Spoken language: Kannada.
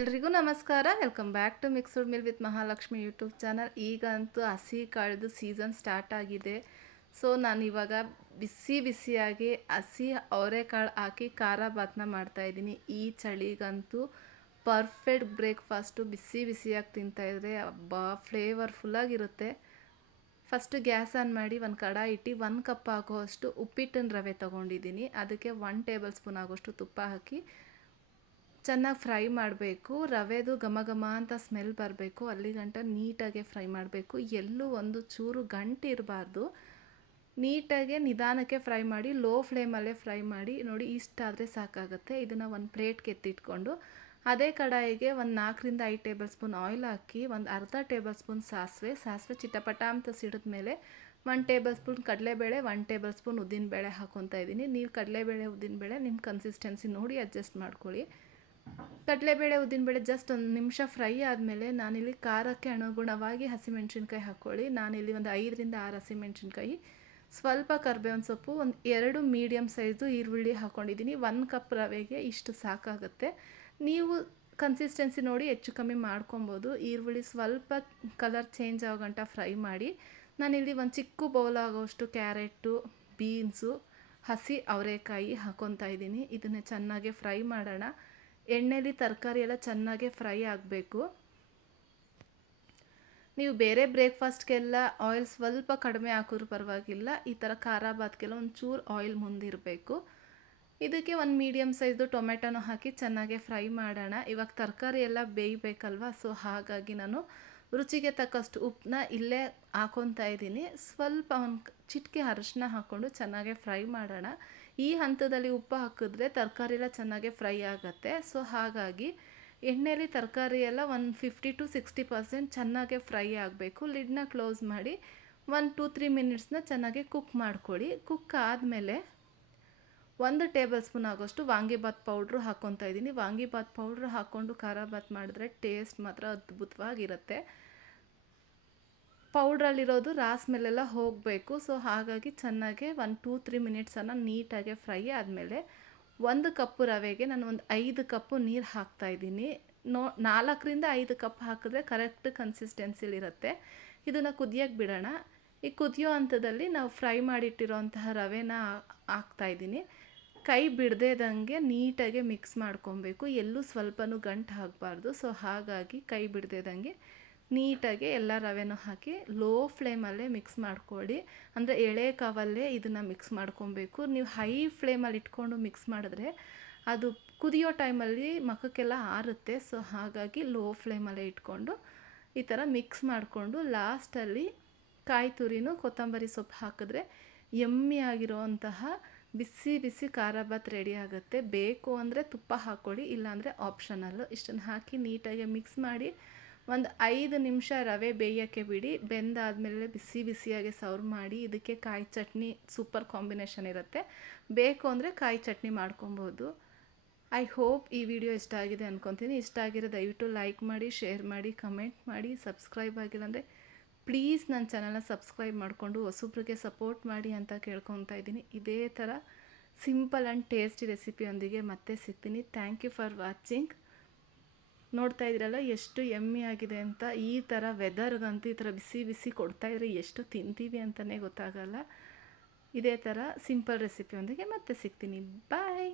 ಎಲ್ರಿಗೂ ನಮಸ್ಕಾರ. Welcome back to mixed meal with Mahalakshmi YouTube channel. ಈಗಂತೂ ಹಸಿ ಕಾಳ್ದು ಸೀಸನ್ ಸ್ಟಾರ್ಟ್ ಆಗಿದೆ. ಸೊ ನಾನು ಇವಾಗ ಬಿಸಿಯಾಗಿ ಹಸಿ ಅವರೆಕಾಳು ಹಾಕಿ ಖಾರ ಭಾತ್ನ ಮಾಡ್ತಾಯಿದ್ದೀನಿ. ಈ ಚಳಿಗಂತೂ ಪರ್ಫೆಕ್ಟ್ ಬ್ರೇಕ್ಫಾಸ್ಟು. ಬಿಸಿಯಾಗಿ ತಿಂತಾಯಿದ್ರೆ ಹಬ್ಬ ಫ್ಲೇವರ್ಫುಲ್ಲಾಗಿರುತ್ತೆ. ಫಸ್ಟು ಗ್ಯಾಸ್ ಆನ್ ಮಾಡಿ ಒಂದು ಕಡಾಯಿ ಇಟ್ಟು 1 ಕಪ್ ಆಗುವಷ್ಟು ಉಪ್ಪಿಟ್ಟಿನ ರವೆ ತೊಗೊಂಡಿದ್ದೀನಿ. ಅದಕ್ಕೆ 1 ಟೇಬಲ್ ಸ್ಪೂನ್ ಆಗೋಷ್ಟು ತುಪ್ಪ ಹಾಕಿ ಚೆನ್ನಾಗಿ ಫ್ರೈ ಮಾಡಬೇಕು. ರವೆದು ಘಮ ಘಮ ಅಂತ ಸ್ಮೆಲ್ ಬರಬೇಕು, ಅಲ್ಲಿಗಂಟ ನೀಟಾಗೆ ಫ್ರೈ ಮಾಡಬೇಕು. ಎಲ್ಲೂ ಒಂದು ಚೂರು ಗಂಟು ಇರಬಾರ್ದು. ನೀಟಾಗೆ ನಿಧಾನಕ್ಕೆ ಫ್ರೈ ಮಾಡಿ, ಲೋ ಫ್ಲೇಮಲ್ಲೇ ಫ್ರೈ ಮಾಡಿ. ನೋಡಿ, ಇಷ್ಟಾದರೆ ಸಾಕಾಗುತ್ತೆ. ಇದನ್ನು ಒಂದು ಪ್ಲೇಟ್ಗೆ ಎತ್ತಿಟ್ಕೊಂಡು ಅದೇ ಕಡಾಯಿಗೆ ಒಂದು 4ರಿಂದ 5 ಟೇಬಲ್ ಸ್ಪೂನ್ ಆಯಿಲ್ ಹಾಕಿ, ಒಂದು ಅರ್ಧ ಟೇಬಲ್ ಸ್ಪೂನ್ ಸಾಸಿವೆ ಚಿಟಪಟ ಅಂತ ಸಿಡಿದ ಮೇಲೆ 1 ಟೇಬಲ್ ಸ್ಪೂನ್ ಕಡಲೆಬೇಳೆ, 1 ಟೇಬಲ್ ಸ್ಪೂನ್ ಉದ್ದಿನಬೇಳೆ ಹಾಕ್ಕೊತಾ ಇದ್ದೀನಿ. ನೀವು ಕಡಲೆಬೇಳೆ ಉದ್ದಿನಬೇಳೆ ನಿಮ್ಮ ಕನ್ಸಿಸ್ಟೆನ್ಸಿ ನೋಡಿ ಅಡ್ಜಸ್ಟ್ ಮಾಡ್ಕೊಳ್ಳಿ. ಕಡಲೆಬೇಳೆ ಉದ್ದಿನಬೇಳೆ ಜಸ್ಟ್ 1 ನಿಮಿಷ ಫ್ರೈ ಆದಮೇಲೆ ನಾನಿಲ್ಲಿ ಖಾರಕ್ಕೆ ಅನುಗುಣವಾಗಿ ಹಸಿಮೆಣ್ಸಿನ್ಕಾಯಿ ಹಾಕ್ಕೊಳ್ಳಿ. ನಾನಿಲ್ಲಿ ಒಂದು 5ರಿಂದ 6 ಹಸಿಮೆಣ್ಸಿನ್ಕಾಯಿ, ಸ್ವಲ್ಪ ಕರ್ಬೇವಿನ ಸೊಪ್ಪು, ಒಂದು 2 ಮೀಡಿಯಮ್ ಸೈಜು ಈರುಳ್ಳಿ ಹಾಕ್ಕೊಂಡಿದ್ದೀನಿ. 1 ಕಪ್ ರವೆಗೆ ಇಷ್ಟು ಸಾಕಾಗುತ್ತೆ. ನೀವು ಕನ್ಸಿಸ್ಟೆನ್ಸಿ ನೋಡಿ ಹೆಚ್ಚು ಕಮ್ಮಿ ಮಾಡ್ಕೊಬೋದು. ಈರುಳ್ಳಿ ಸ್ವಲ್ಪ ಕಲರ್ ಚೇಂಜ್ ಆಗೋ ಗಂಟ ಫ್ರೈ ಮಾಡಿ. ನಾನಿಲ್ಲಿ ಒಂದು ಚಿಕ್ಕ ಬೌಲ್ ಆಗೋಷ್ಟು ಕ್ಯಾರೆಟು, ಬೀನ್ಸು, ಹಸಿ ಅವರೆಕಾಯಿ ಹಾಕ್ಕೊತಾ ಇದ್ದೀನಿ. ಇದನ್ನು ಚೆನ್ನಾಗಿ ಫ್ರೈ ಮಾಡೋಣ. ಎಣ್ಣೆಲಿ ತರಕಾರಿ ಎಲ್ಲ ಚೆನ್ನಾಗಿ ಫ್ರೈ ಆಗಬೇಕು. ನೀವು ಬೇರೆ ಬ್ರೇಕ್ಫಾಸ್ಟ್ಗೆಲ್ಲ ಆಯಿಲ್ ಸ್ವಲ್ಪ ಕಡಿಮೆ ಹಾಕಿದ್ರೂ ಪರವಾಗಿಲ್ಲ. ಈ ಥರ ಖಾರ ಭಾತ್ಗೆಲ್ಲ ಒಂಚೂರು ಆಯಿಲ್ ಮುಂದಿರಬೇಕು. ಇದಕ್ಕೆ ಒಂದು ಮೀಡಿಯಮ್ ಸೈಜ್ದು ಟೊಮೆಟೊನೂ ಹಾಕಿ ಚೆನ್ನಾಗಿ ಫ್ರೈ ಮಾಡೋಣ. ಇವಾಗ ತರಕಾರಿ ಎಲ್ಲ ಬೇಯಬೇಕಲ್ವ, ಸೊ ಹಾಗಾಗಿ ನಾನು ರುಚಿಗೆ ತಕ್ಕಷ್ಟು ಉಪ್ಪನ್ನ ಇಲ್ಲೇ ಹಾಕ್ಕೊತಾ ಇದ್ದೀನಿ. ಸ್ವಲ್ಪ ಒಂದು ಚಿಟಿಕೆ ಅರಿಶಿನ ಹಾಕ್ಕೊಂಡು ಚೆನ್ನಾಗಿ ಫ್ರೈ ಮಾಡೋಣ. ಈ ಹಂತದಲ್ಲಿ ಉಪ್ಪು ಹಾಕಿದ್ರೆ ತರಕಾರಿ ಎಲ್ಲ ಚೆನ್ನಾಗಿ ಫ್ರೈ ಆಗುತ್ತೆ. ಸೊ ಹಾಗಾಗಿ ಎಣ್ಣೆಯಲ್ಲಿ ತರಕಾರಿ ಎಲ್ಲ ಒಂದು 50 to 60% ಚೆನ್ನಾಗಿ ಫ್ರೈ ಆಗಬೇಕು. ಲಿಡ್ನ ಕ್ಲೋಸ್ ಮಾಡಿ 1-2-3 ಮಿನಿಟ್ಸ್ನ ಚೆನ್ನಾಗಿ ಕುಕ್ ಮಾಡ್ಕೊಳ್ಳಿ. ಕುಕ್ ಆದಮೇಲೆ 1 ಟೇಬಲ್ ಸ್ಪೂನ್ ಆಗೋಷ್ಟು ವಾಂಗಿಭಾತ್ ಪೌಡ್ರು ಹಾಕ್ಕೊತಾ ಇದ್ದೀನಿ. ವಾಂಗಿಭಾತ್ ಪೌಡ್ರ್ ಹಾಕ್ಕೊಂಡು ಖಾರ ಭಾತ್ ಮಾಡಿದ್ರೆ ಟೇಸ್ಟ್ ಮಾತ್ರ ಅದ್ಭುತವಾಗಿರುತ್ತೆ. ಪೌಡ್ರಲ್ಲಿರೋದು ರಾಸ್ ಮೇಲೆಲ್ಲ ಹೋಗಬೇಕು. ಸೊ ಹಾಗಾಗಿ ಚೆನ್ನಾಗಿ 1-2-3 ಮಿನಿಟ್ಸನ್ನು ನೀಟಾಗಿ ಫ್ರೈ ಆದಮೇಲೆ 1 ಕಪ್ಪು ರವೆಗೆ ನಾನು ಒಂದು 5 ಕಪ್ಪು ನೀರು ಹಾಕ್ತಾಯಿದ್ದೀನಿ. 4ರಿಂದ 5 ಕಪ್ ಹಾಕಿದ್ರೆ ಕರೆಕ್ಟ್ ಕನ್ಸಿಸ್ಟೆನ್ಸಿಲಿರುತ್ತೆ. ಇದನ್ನು ಕುದಿಯೋಕ್ಕೆ ಬಿಡೋಣ. ಈ ಕುದಿಯೋ ಹಂತದಲ್ಲಿ ನಾವು ಫ್ರೈ ಮಾಡಿಟ್ಟಿರೋಂತಹ ರವೆನ ಹಾಕ್ತಾಯಿದ್ದೀನಿ. ಕೈ ಬಿಡದೇದಂಗೆ ನೀಟಾಗಿ ಮಿಕ್ಸ್ ಮಾಡ್ಕೊಬೇಕು. ಎಲ್ಲೂ ಸ್ವಲ್ಪನೂ ಗಂಟು ಹಾಕಬಾರ್ದು. ಸೊ ಹಾಗಾಗಿ ಕೈ ಬಿಡದೇದಂಗೆ ನೀಟಾಗಿ ಎಲ್ಲ ರವೆನೂ ಹಾಕಿ ಲೋ ಫ್ಲೇಮಲ್ಲೇ ಮಿಕ್ಸ್ ಮಾಡ್ಕೊಳ್ಳಿ. ಅಂದರೆ ಎಳೆ ಕಾವಲ್ಲೇ ಇದನ್ನು ಮಿಕ್ಸ್ ಮಾಡ್ಕೊಬೇಕು. ನೀವು ಹೈ ಫ್ಲೇಮಲ್ಲಿ ಇಟ್ಕೊಂಡು ಮಿಕ್ಸ್ ಮಾಡಿದ್ರೆ ಅದು ಕುದಿಯೋ ಟೈಮಲ್ಲಿ ಮಖಕ್ಕೆಲ್ಲ ಆರುತ್ತೆ. ಸೊ ಹಾಗಾಗಿ ಲೋ ಫ್ಲೇಮಲ್ಲೇ ಇಟ್ಕೊಂಡು ಈ ಥರ ಮಿಕ್ಸ್ ಮಾಡಿಕೊಂಡು ಲಾಸ್ಟಲ್ಲಿ ಕಾಯಿ ತುರಿನೂ ಕೊತ್ತಂಬರಿ ಸೊಪ್ಪು ಹಾಕಿದ್ರೆ ಯಮ್ಮಿ ಆಗಿರೋವಂತಹ ಬಿಸಿ ಖಾರ ಭಾತ್ ರೆಡಿ ಆಗುತ್ತೆ. ಬೇಕು ಅಂದರೆ ತುಪ್ಪ ಹಾಕ್ಕೊಳ್ಳಿ, ಇಲ್ಲಾಂದರೆ ಆಪ್ಷನಲ್ಲು. ಇಷ್ಟನ್ನು ಹಾಕಿ ನೀಟಾಗಿ ಮಿಕ್ಸ್ ಮಾಡಿ ಒಂದು 5 ನಿಮಿಷ ರವೆ ಬೇಯೋಕ್ಕೆ ಬಿಡಿ. ಬೆಂದಾದಮೇಲೆ ಬಿಸಿಯಾಗಿ ಸರ್ವ್ ಮಾಡಿ. ಇದಕ್ಕೆ ಕಾಯಿ ಚಟ್ನಿ ಸೂಪರ್ ಕಾಂಬಿನೇಷನ್ ಇರುತ್ತೆ. ಬೇಕು ಅಂದರೆ ಕಾಯಿ ಚಟ್ನಿ ಮಾಡ್ಕೊಬೋದು. ಐ ಹೋಪ್ ಈ ವಿಡಿಯೋ ಇಷ್ಟ ಆಗಿದೆ ಅಂದ್ಕೊತೀನಿ. ಇಷ್ಟ ಆಗಿರೋ ದಯವಿಟ್ಟು ಲೈಕ್ ಮಾಡಿ, ಶೇರ್ ಮಾಡಿ, ಕಮೆಂಟ್ ಮಾಡಿ. ಸಬ್ಸ್ಕ್ರೈಬ್ ಆಗಿಲ್ಲ ಅಂದರೆ ಪ್ಲೀಸ್ ನನ್ನ ಚಾನಲ್ನ ಸಬ್ಸ್ಕ್ರೈಬ್ ಮಾಡಿಕೊಂಡು ಹೊಸಬ್ರಿಗೆ ಸಪೋರ್ಟ್ ಮಾಡಿ ಅಂತ ಕೇಳ್ಕೊತಾ ಇದ್ದೀನಿ. ಇದೇ ಥರ ಸಿಂಪಲ್ ಆ್ಯಂಡ್ ಟೇಸ್ಟಿ ರೆಸಿಪಿಯೊಂದಿಗೆ ಮತ್ತೆ ಸಿಗ್ತೀನಿ. Thank you for watching. ನೋಡ್ತಾ ಇದ್ದೀರಲ್ಲ ಎಷ್ಟು ಯಮ್ಮಿ ಆಗಿದೆ ಅಂತ. ಈ ಥರ ವೆದರ್ಗಂತೂ ಈ ಥರ ಬಿಸಿ ಕೊಡ್ತಾಯಿದ್ರೆ ಎಷ್ಟು ತಿಂತೀವಿ ಅಂತಲೇ ಗೊತ್ತಾಗಲ್ಲ. ಇದೇ ಥರ ಸಿಂಪಲ್ ರೆಸಿಪಿಯೊಂದಿಗೆ ಮತ್ತೆ ಸಿಗ್ತೀನಿ. ಬಾಯ್.